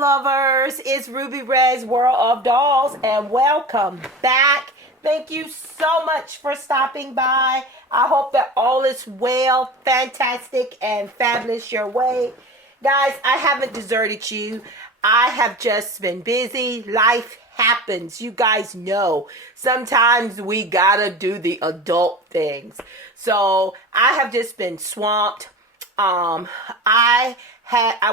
doll lovers, it's Ruby Red's World of Dolls, and welcome back. Thank you so much for stopping by. I hope that all is well, fantastic, and fabulous your way. Guys, I haven't deserted you. I have just been busy. Life happens. You guys know. Sometimes we gotta do the adult things. So I have just been swamped. I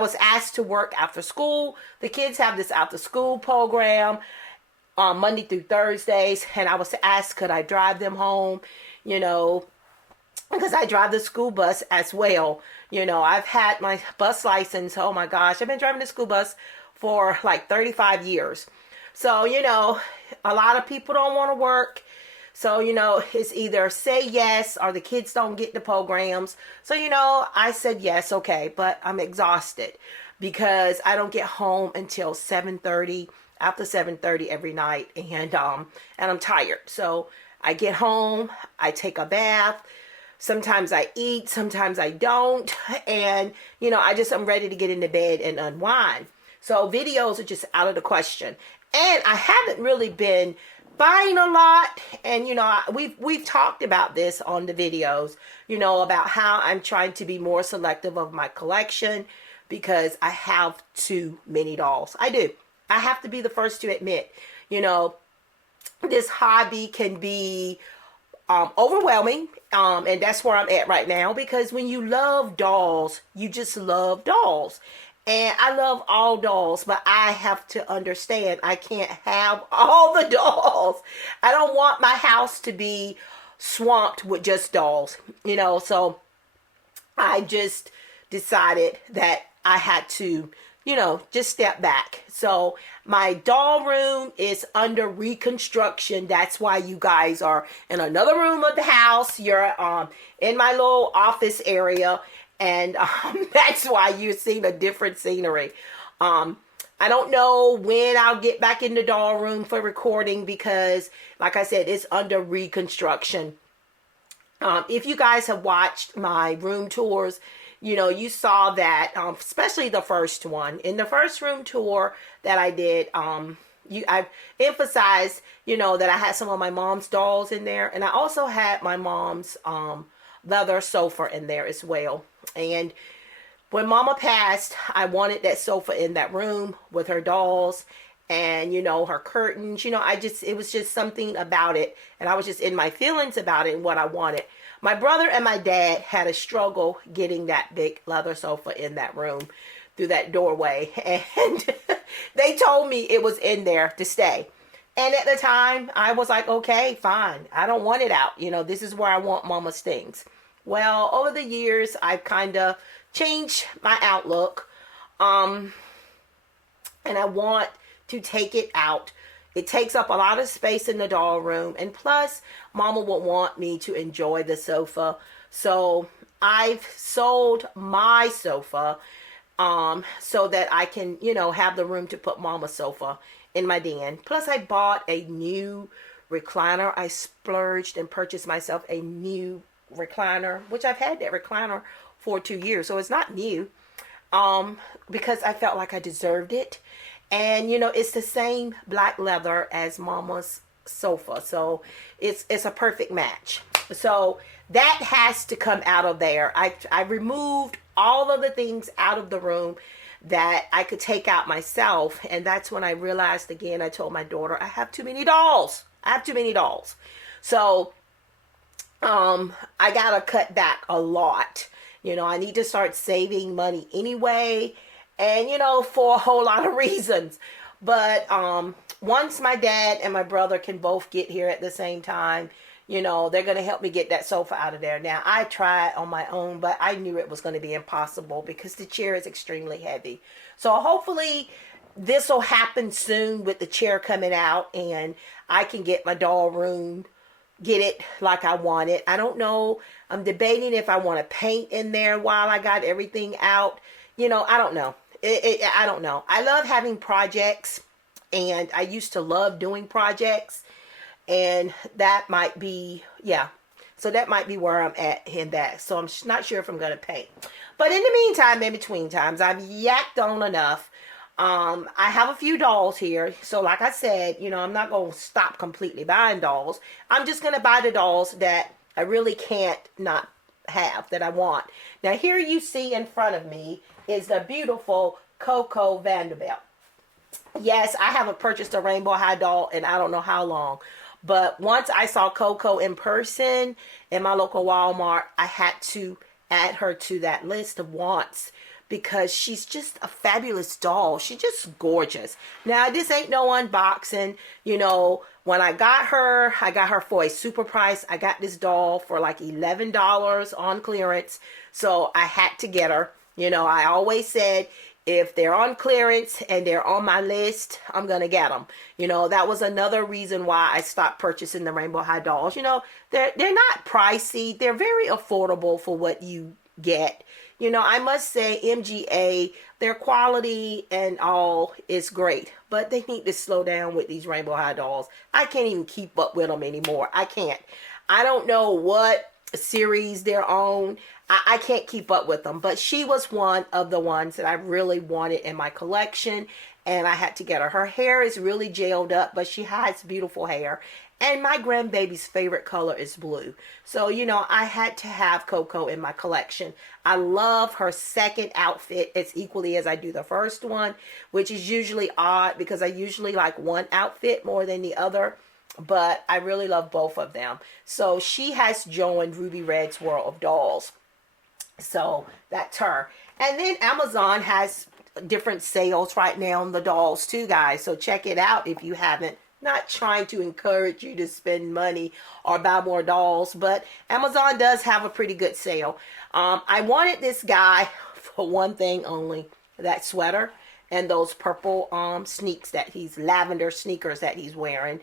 was asked to work after school. The kids have this after school program on Monday through Thursdays, and I was asked could I drive them home, because I drive the school bus as well. I've had my bus license. Oh my gosh, I've been driving the school bus for like 35 years. So, a lot of people don't want to work. So, it's either say yes or the kids don't get the programs. So, I said yes, okay, but I'm exhausted because I don't get home until 7:30, after 7:30 every night, and I'm tired. So, I get home, I take a bath. Sometimes I eat, sometimes I don't, and I'm ready to get into bed and unwind. So, videos are just out of the question. And I haven't really been buying a lot, and we've talked about this on the videos, about how I'm trying to be more selective of my collection because I have too many dolls. I do. I have to be the first to admit, this hobby can be overwhelming, and that's where I'm at right now, because when you love dolls, you just love dolls. And I love all dolls, but I have to understand I can't have all the dolls. I don't want my house to be swamped with just dolls, so I just decided that I had to, just step back. So my doll room is under reconstruction. That's why you guys are in another room of the house. You're in my little office area. And that's why you're seeing a different scenery. I don't know when I'll get back in the doll room for recording because, like I said, it's under reconstruction. If you guys have watched my room tours, you saw that, especially the first one. In the first room tour that I did, I emphasized, that I had some of my mom's dolls in there. And I also had my mom's leather sofa in there as well. And when Mama passed, I wanted that sofa in that room with her dolls and, her curtains. It was just something about it. And I was just in my feelings about it and what I wanted. My brother and my dad had a struggle getting that big leather sofa in that room through that doorway. And they told me it was in there to stay. And at the time, I was like, okay, fine. I don't want it out. This is where I want Mama's things. Well, over the years, I've kind of changed my outlook, and I want to take it out. It takes up a lot of space in the doll room, and plus, Mama would want me to enjoy the sofa. So I've sold my sofa so that I can, have the room to put Mama's sofa in my den. Plus, I bought a new recliner. I splurged and purchased myself a new recliner, which I've had that recliner for 2 years, so it's not new, because I felt like I deserved it. And it's the same black leather as Mama's sofa, so it's a perfect match. So that has to come out of there. I removed all of the things out of the room that I could take out myself, and that's when I realized again. I told my daughter, I have too many dolls. So I gotta cut back a lot. I need to start saving money anyway, and for a whole lot of reasons. But once my dad and my brother can both get here at the same time, they're gonna help me get that sofa out of there. Now, I tried on my own, but I knew it was going to be impossible because the chair is extremely heavy. So hopefully this will happen soon with the chair coming out, and I can get my doll room, get it like I want it. I don't know. I'm debating if I want to paint in there while I got everything out. I don't know. I don't know. I love having projects, and I used to love doing projects, and that might be, yeah. So that might be where I'm at in that. So I'm not sure if I'm going to paint. But in the meantime, in between times, I've yacked on enough. I have a few dolls here. So like I said, I'm not going to stop completely buying dolls. I'm just going to buy the dolls that I really can't not have, that I want. Now here you see in front of me is the beautiful Coco Vanderbilt. Yes, I haven't purchased a rainbow high doll in I don't know how long. But once I saw Coco in person in my local Walmart, I had to add her to that list of wants because she's just a fabulous doll. She's just gorgeous. Now, this ain't no unboxing. When I got her for a super price. I got this doll for like $11 on clearance. So I had to get her. I always said, if they're on clearance and they're on my list, I'm going to get them. That was another reason why I stopped purchasing the Rainbow High dolls. They're not pricey. They're very affordable for what you get. I must say MGA, their quality and all is great, but they need to slow down with these Rainbow High dolls. I can't even keep up with them anymore. I can't. I don't know what series they're on. I can't keep up with them, but she was one of the ones that I really wanted in my collection, and I had to get her. Her hair is really gelled up, but she has beautiful hair, and my grandbaby's favorite color is blue. So, I had to have Coco in my collection. I love her second outfit as equally as I do the first one, which is usually odd because I usually like one outfit more than the other. But I really love both of them. So she has joined Ruby Red's World of Dolls. So that's her. And then Amazon has different sales right now on the dolls too, guys. So check it out if you haven't. Not trying to encourage you to spend money or buy more dolls, but Amazon does have a pretty good sale. I wanted this guy for one thing only, that sweater and those purple lavender sneakers that he's wearing.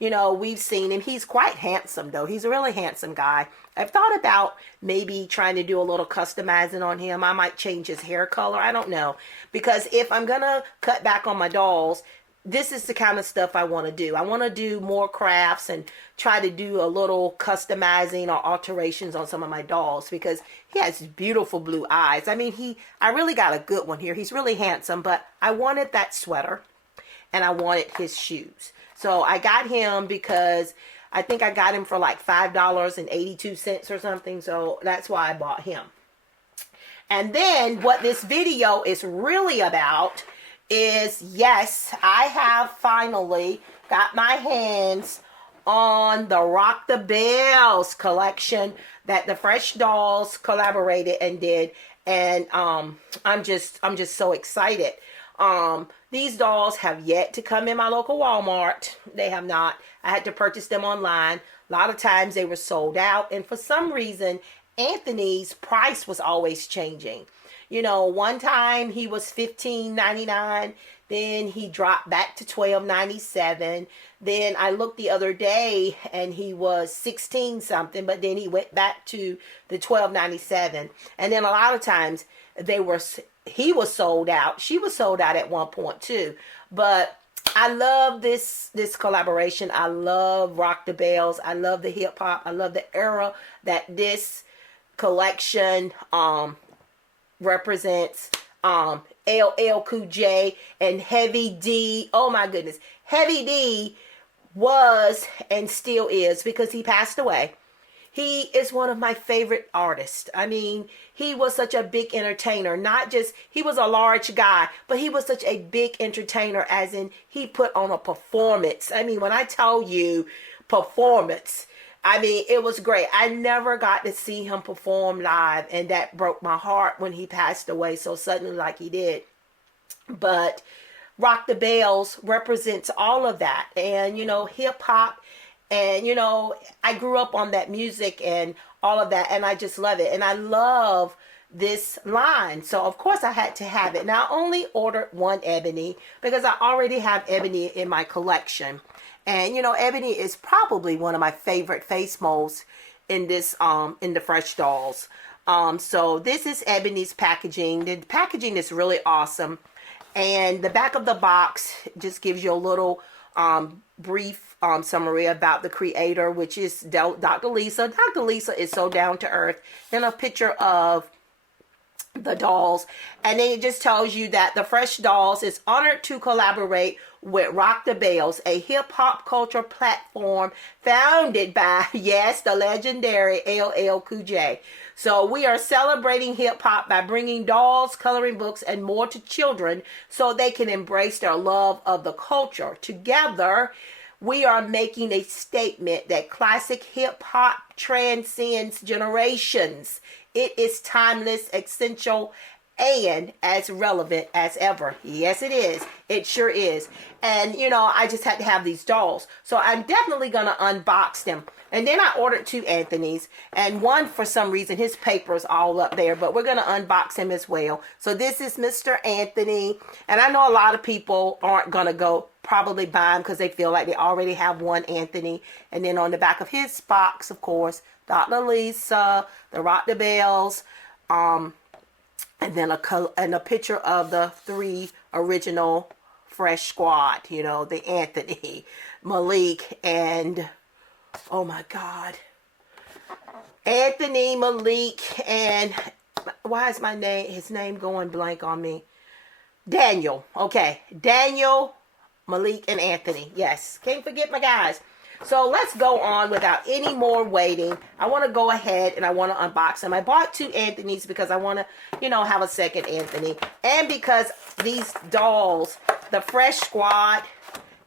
We've seen him. He's quite handsome, though. He's a really handsome guy. I've thought about maybe trying to do a little customizing on him. I might change his hair color. I don't know. Because if I'm going to cut back on my dolls, this is the kind of stuff I want to do. I want to do more crafts and try to do a little customizing or alterations on some of my dolls because he has beautiful blue eyes. I really got a good one here. He's really handsome, but I wanted that sweater and I wanted his shoes. So I got him because I think I got him for like $5.82 or something. So that's why I bought him. And then what this video is really about is, yes, I have finally got my hands on the Rock the Bells collection that the Fresh Dolls collaborated and did. And I'm just so excited. These dolls have yet to come in my local Walmart. They have not. I had to purchase them online. A lot of times they were sold out. And for some reason, Anthony's price was always changing. One time he was $15.99. Then he dropped back to $12.97. Then I looked the other day and he was 16 something. But then he went back to the $12.97. And then a lot of times he was sold out. She was sold out at one point too. But I love this collaboration. I love Rock the Bells. I love the hip hop. I love the era that this collection represents. LL Cool J and Heavy D. Oh my goodness. Heavy D was and still is, because he passed away. He is one of my favorite artists. He was such a big entertainer. Not just, he was a large guy, but he was such a big entertainer, as in he put on a performance. When I tell you performance, it was great. I never got to see him perform live, and that broke my heart when he passed away so suddenly like he did. But Rock the Bells represents all of that. And, hip hop. And, I grew up on that music and all of that, and I just love it. And I love this line. So, of course, I had to have it. Now, I only ordered one ebony because I already have ebony in my collection. And, ebony is probably one of my favorite face molds in this, in the Fresh Dolls. So, this is ebony's packaging. The packaging is really awesome. And the back of the box just gives you a little brief summary about the creator, which is Dr. Lisa. Dr. Lisa is so down to earth. Then a picture of the dolls. And then it just tells you that the Fresh Dolls is honored to collaborate with Rock the Bells, a hip-hop culture platform founded by, yes, the legendary LL Cool J. So we are celebrating hip-hop by bringing dolls, coloring books, and more to children so they can embrace their love of the culture. Together, we are making a statement that classic hip-hop transcends generations. It is timeless, essential, and as relevant as ever. Yes, it is. It sure is. And, you know, I just had to have these dolls. So I'm definitely going to unbox them. And then I ordered 2 Anthony's. And one, for some reason, his paper is all up there. But we're going to unbox him as well. So this is Mr. Anthony. And I know a lot of people aren't going to go probably buy him because they feel like they already have one Anthony. And then on the back of his box, of course, Dr. Lisa, the Rock the Bells, and then a picture of the 3 original Fresh Squad, you know, the Anthony, Malik, and oh my God, Anthony, Malik, and why is his name going blank on me? Daniel. Okay, Daniel, Malik, and Anthony. Yes, can't forget my guys. So let's go on without any more waiting. I want to go ahead and I want to unbox them. I bought 2 Anthony's because I want to, you know, have a second Anthony. And because these dolls, the Fresh Squad,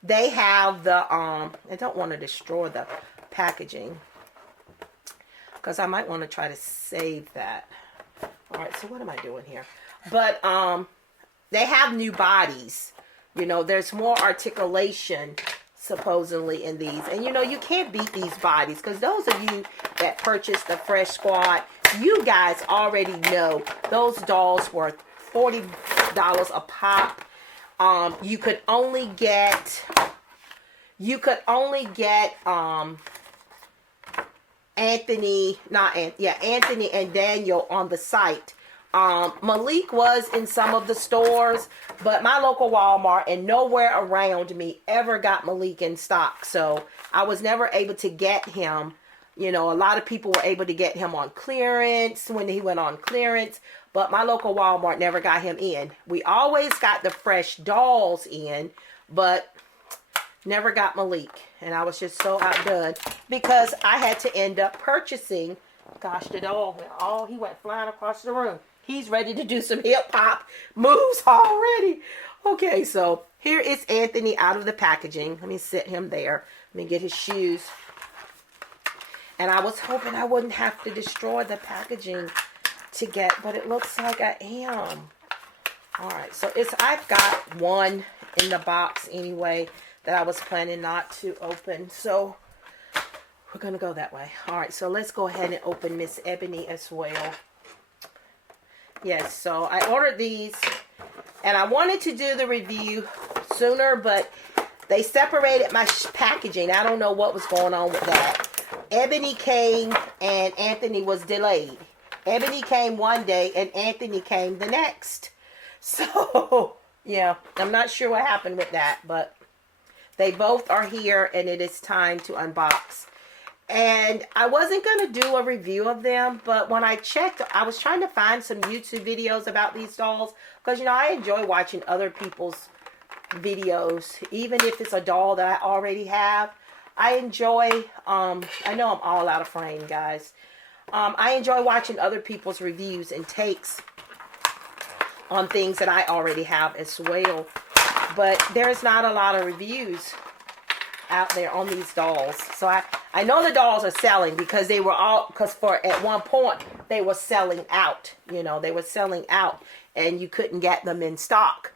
they have the, I don't want to destroy the packaging because I might want to try to save that. All right, so what am I doing here? But they have new bodies. You know, there's more articulation supposedly in these, and you know, you can't beat these bodies because those of you that purchased the Fresh Squad, you guys already know those dolls were $40 a pop. You could only get Anthony and Daniel on the site. Malik was in some of the stores, but my local Walmart and nowhere around me ever got Malik in stock. So I was never able to get him. You know, a lot of people were able to get him on clearance when he went on clearance, but my local Walmart never got him in. We always got the Fresh Dolls in, but never got Malik. And I was just so outdone because I had to end up purchasing, gosh, the doll, he went flying across the room. He's ready to do some hip hop moves already. Okay, so here is Anthony out of the packaging. Let me sit him there. Let me get his shoes. And I was hoping I wouldn't have to destroy the packaging to get, but it looks like I am. All right, so I've got one in the box anyway that I was planning not to open. So we're going to go that way. All right, so let's go ahead and open Miss Ebony as well. Yes, so I ordered these, and I wanted to do the review sooner, but they separated my packaging. I don't know what was going on with that. Ebony came, and Anthony was delayed. Ebony came one day, and Anthony came the next. So, yeah, I'm not sure what happened with that, but they both are here, and it is time to unbox. And I wasn't going to do a review of them, but when I checked, I was trying to find some YouTube videos about these dolls. Because, you know, I enjoy watching other people's videos, even if it's a doll that I already have. I enjoy, I know I'm all out of frame, guys. I enjoy watching other people's reviews and takes on things that I already have as well. But there's not a lot of reviews out there on these dolls. So I know the dolls are selling because they were all, at one point they were selling out. You know, they were selling out and you couldn't get them in stock.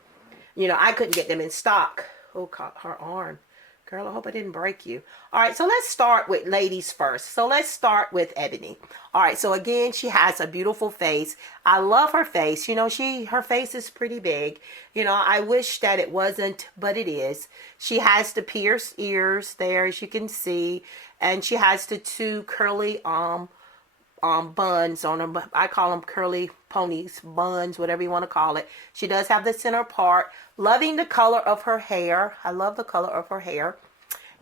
You know, I couldn't get them in stock. Oh, caught her arm. Girl, I hope I didn't break you. All right, so let's start with ladies first. So let's start with Ebony. All right, so again, she has a beautiful face. I love her face. You know, her face is pretty big. You know, I wish that it wasn't, but it is. She has the pierced ears there, as you can see. And she has the 2 curly buns on them. I call them curly ponies, buns, whatever you want to call it. She does have the center part. Loving the color of her hair. I love the color of her hair.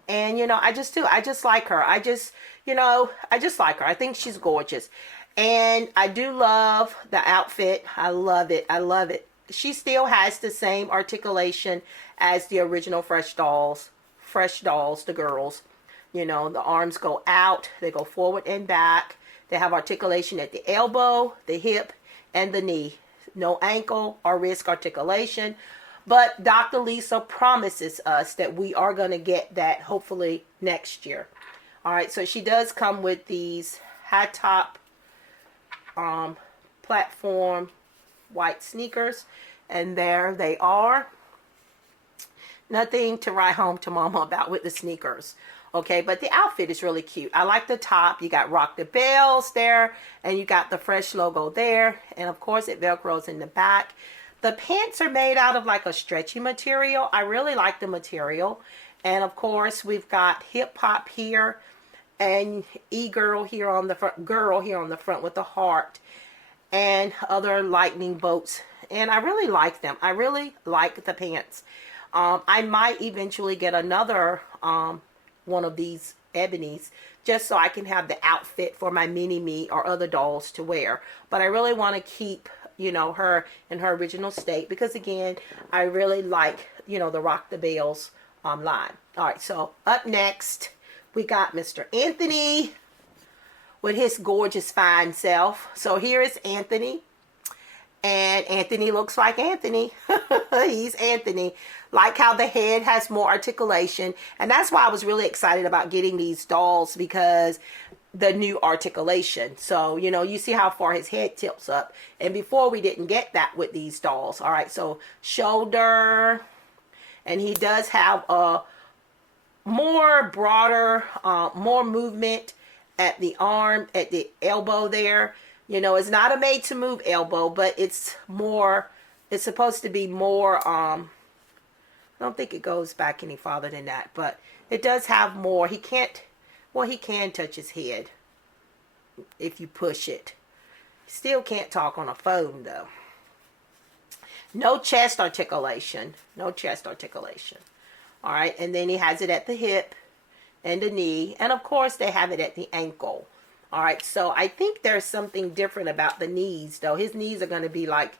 And, you know, I just do. I just like her. I just like her. I think she's gorgeous. And I do love the outfit. I love it. I love it. She still has the same articulation as the original Fresh Dolls. Fresh Dolls, the girls. You know, the arms go out, they go forward and back. They have articulation at the elbow, the hip, and the knee. No ankle or wrist articulation. But Dr. Lisa promises us that we are going to get that hopefully next year. All right, so she does come with these high top platform white sneakers, and there they are. Nothing to write home to mama about with the sneakers. Okay, but the outfit is really cute. I like the top. You got Rock the Bells there, and you got the Fresh logo there, and of course it velcros in the back. The pants are made out of like a stretchy material. I really like the material. And of course we've got hip hop here, and girl here on the front with the heart, and other lightning bolts. And I really like them. I really like the pants. I might eventually get another one of these ebonies just so I can have the outfit for my mini-me or other dolls to wear. But I really want to keep, you know, her in her original state because, again, I really like, you know, the Rock the Bells line. All right, so up next, we got Mr. Anthony with his gorgeous fine self. So here is Anthony. And Anthony looks like Anthony. He's Anthony. Like how the head has more articulation. And that's why I was really excited about getting these dolls, because the new articulation. So, you know, you see how far his head tilts up. And before we didn't get that with these dolls. All right, so shoulder. And he does have a more broader, more movement at the arm, at the elbow there. You know, it's not a made to move elbow, but it's more, it's supposed to be more, I don't think it goes back any farther than that, but it does have more. He can't, well, he can touch his head if you push it. Still can't talk on a phone though. No chest articulation. No chest articulation. All right, and then he has it at the hip and the knee, and of course they have it at the ankle. All right, so I think there's something different about the knees, though. His knees are going to be like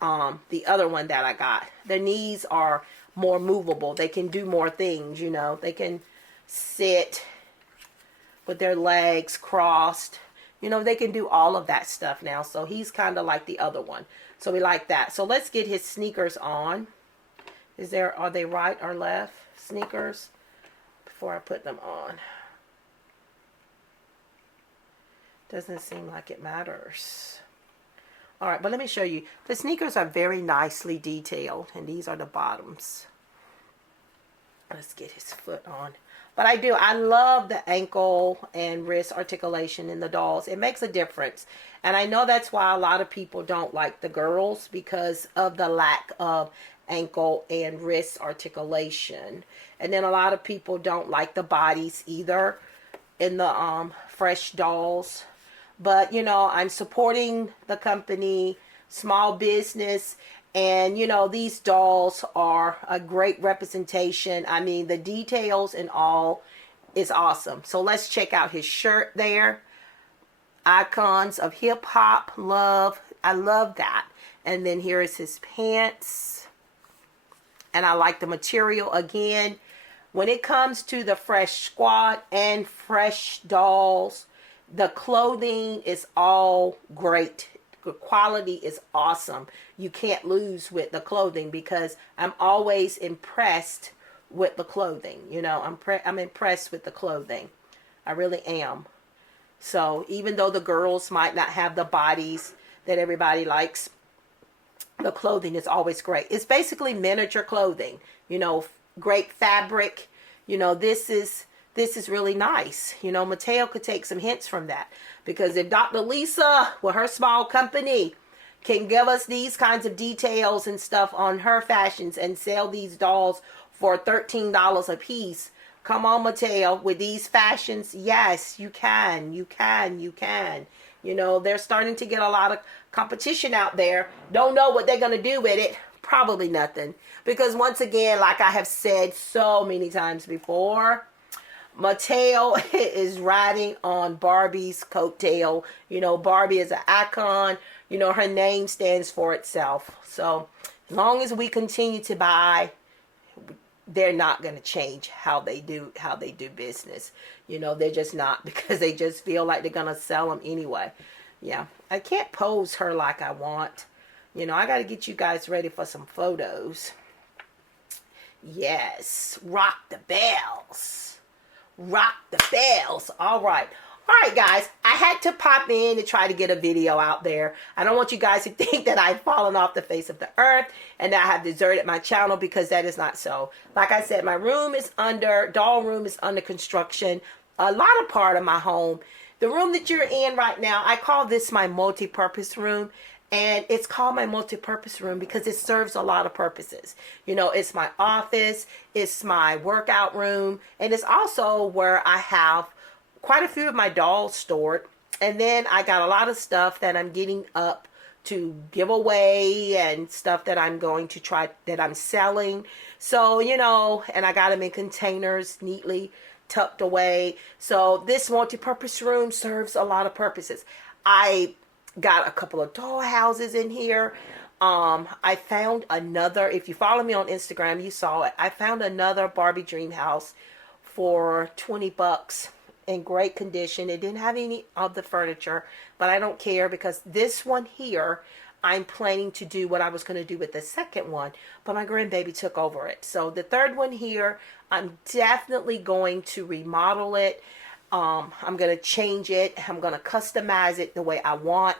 the other one that I got. The knees are more movable. They can do more things, you know. They can sit with their legs crossed. You know, they can do all of that stuff now. So he's kind of like the other one. So we like that. So let's get his sneakers on. Are they right or left sneakers before I put them on? Doesn't seem like it matters. All right, but let me show you. The sneakers are very nicely detailed, and these are the bottoms. Let's get his foot on. But I love the ankle and wrist articulation in the dolls. It makes a difference. And I know that's why a lot of people don't like the girls, because of the lack of ankle and wrist articulation. And then a lot of people don't like the bodies either in the Fresh dolls. But, you know, I'm supporting the company, small business, and, you know, these dolls are a great representation. I mean, the details and all is awesome. So let's check out his shirt there. Icons of hip hop, love. I love that. And then here is his pants. And I like the material again. When it comes to the Fresh Squad and Fresh dolls, the clothing is all great. The quality is awesome. You can't lose with the clothing, because I'm always impressed with the clothing. You know, I'm impressed with the clothing. I really am. So even though the girls might not have the bodies that everybody likes, the clothing is always great. It's basically miniature clothing. You know, great fabric. You know, this is really nice. You know, Mateo could take some hints from that, because if Dr. Lisa, with her small company, can give us these kinds of details and stuff on her fashions and sell these dolls for $13 a piece, come on, Mateo, with these fashions, yes, you can. You know, they're starting to get a lot of competition out there. Don't know what they're going to do with it. Probably nothing. Because once again, like I have said so many times before, Mattel is riding on Barbie's coattail. You know, Barbie is an icon. You know, her name stands for itself. So as long as we continue to buy, they're not going to change how they do business. You know, they're just not, because they just feel like they're going to sell them anyway. Yeah, I can't pose her like I want. You know, I got to get you guys ready for some photos. Yes, rock the bells. Rock the bells. All right. All right, guys. I had to pop in to try to get a video out there. I don't want you guys to think that I've fallen off the face of the earth and that I have deserted my channel, because that is not so. Like I said, my doll room is under construction. A lot of part of my home. The room that you're in right now, I call this my multi-purpose room. And it's called my multi-purpose room because it serves a lot of purposes. You know, it's my office, it's my workout room, and it's also where I have quite a few of my dolls stored. And then I got a lot of stuff that I'm getting up to give away, and stuff that I'm going to try, that I'm selling. So, you know, and I got them in containers neatly tucked away. So this multi-purpose room serves a lot of purposes. I got a couple of doll houses in here. I found another, if you follow me on Instagram, you saw it. I found another Barbie dream house for 20 bucks in great condition. It didn't have any of the furniture, but I don't care, because this one here, I'm planning to do what I was going to do with the second one, but my grandbaby took over it. So the third one here, I'm definitely going to remodel it. I'm going to change it. I'm going to customize it the way I want,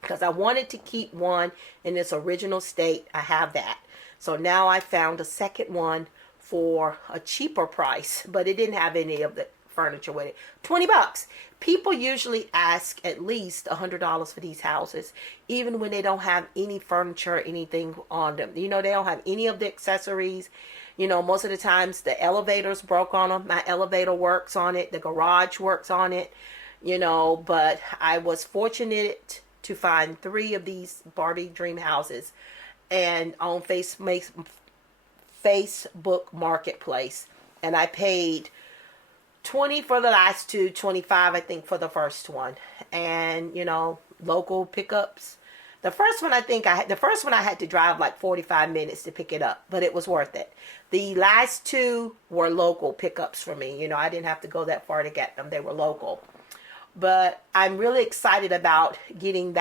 because I wanted to keep one in its original state. I have that. So now I found a second one for a cheaper price, but it didn't have any of the furniture with it. 20 bucks. People usually ask at least $100 for these houses, even when they don't have any furniture or anything on them. You know, they don't have any of the accessories. You know, most of the times the elevators broke on them. My elevator works on it. The garage works on it. You know, but I was fortunate to find 3 of these Barbie dream houses, and on Facebook Marketplace. And I paid 20 for the last 2, 25 I think for the first one. And, you know, local pickups. The first one I had to drive like 45 minutes to pick it up, but it was worth it. The last 2 were local pickups for me. You know, I didn't have to go that far to get them. They were local. But I'm really excited about getting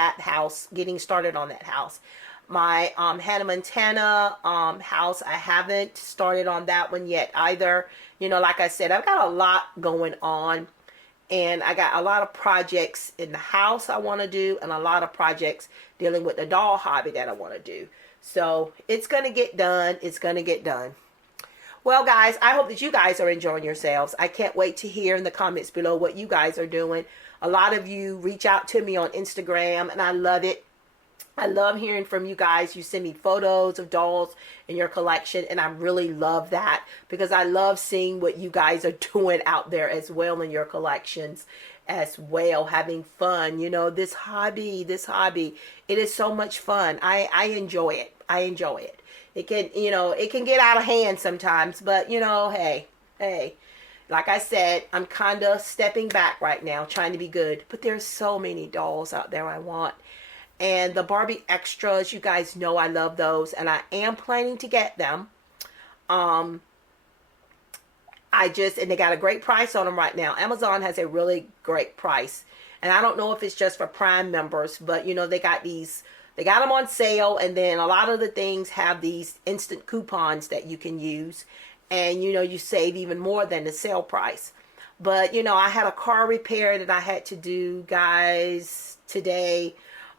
started on that house. My Hannah Montana house, I haven't started on that one yet either. You know, like I said, I've got a lot going on. And I got a lot of projects in the house I want to do, and a lot of projects dealing with the doll hobby that I want to do. So it's going to get done. It's going to get done. Well, guys, I hope that you guys are enjoying yourselves. I can't wait to hear in the comments below what you guys are doing. A lot of you reach out to me on Instagram, and I love it. I love hearing from you guys. You send me photos of dolls in your collection, and I really love that, because I love seeing what you guys are doing out there as well in your collections as well, having fun. You know, this hobby, it is so much fun. I enjoy it. I enjoy it. It can, you know, it can get out of hand sometimes, but you know, hey, like I said, I'm kind of stepping back right now, trying to be good, but there's so many dolls out there I want. And the Barbie extras, you guys know I love those, and I am planning to get them. And they got a great price on them right now. Amazon has a really great price. And I don't know if it's just for Prime members, but you know, they got them on sale, and then a lot of the things have these instant coupons that you can use, and you know, you save even more than the sale price. But you know, I had a car repair that I had to do, guys, today.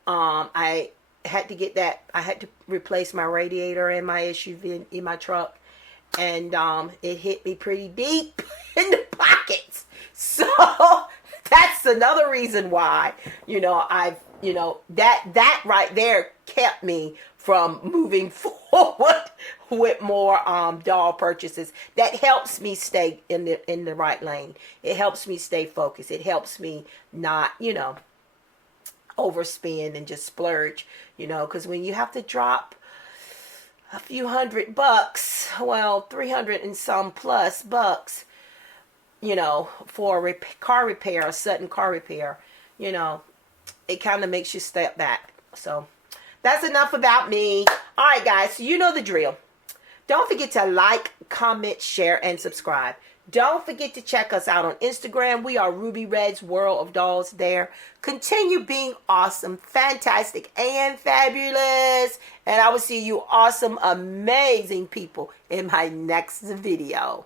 I had to replace my radiator in my SUV, in my truck, and it hit me pretty deep in the pockets. So that's another reason why, you know, that right there kept me from moving forward with more doll purchases. That helps me stay in the right lane. It helps me stay focused. It helps me not, you know, overspend and just splurge, you know, because when you have to drop a few $100, well, 300 and some plus bucks, you know, for car repair, a sudden car repair, you know, it kind of makes you step back. So that's enough about me. All right, guys, so you know the drill. Don't forget to like, comment, share, and subscribe. Don't forget to check us out on Instagram. We are Ruby Red's World of Dolls there. Continue being awesome, fantastic, and fabulous. And I will see you awesome, amazing people in my next video.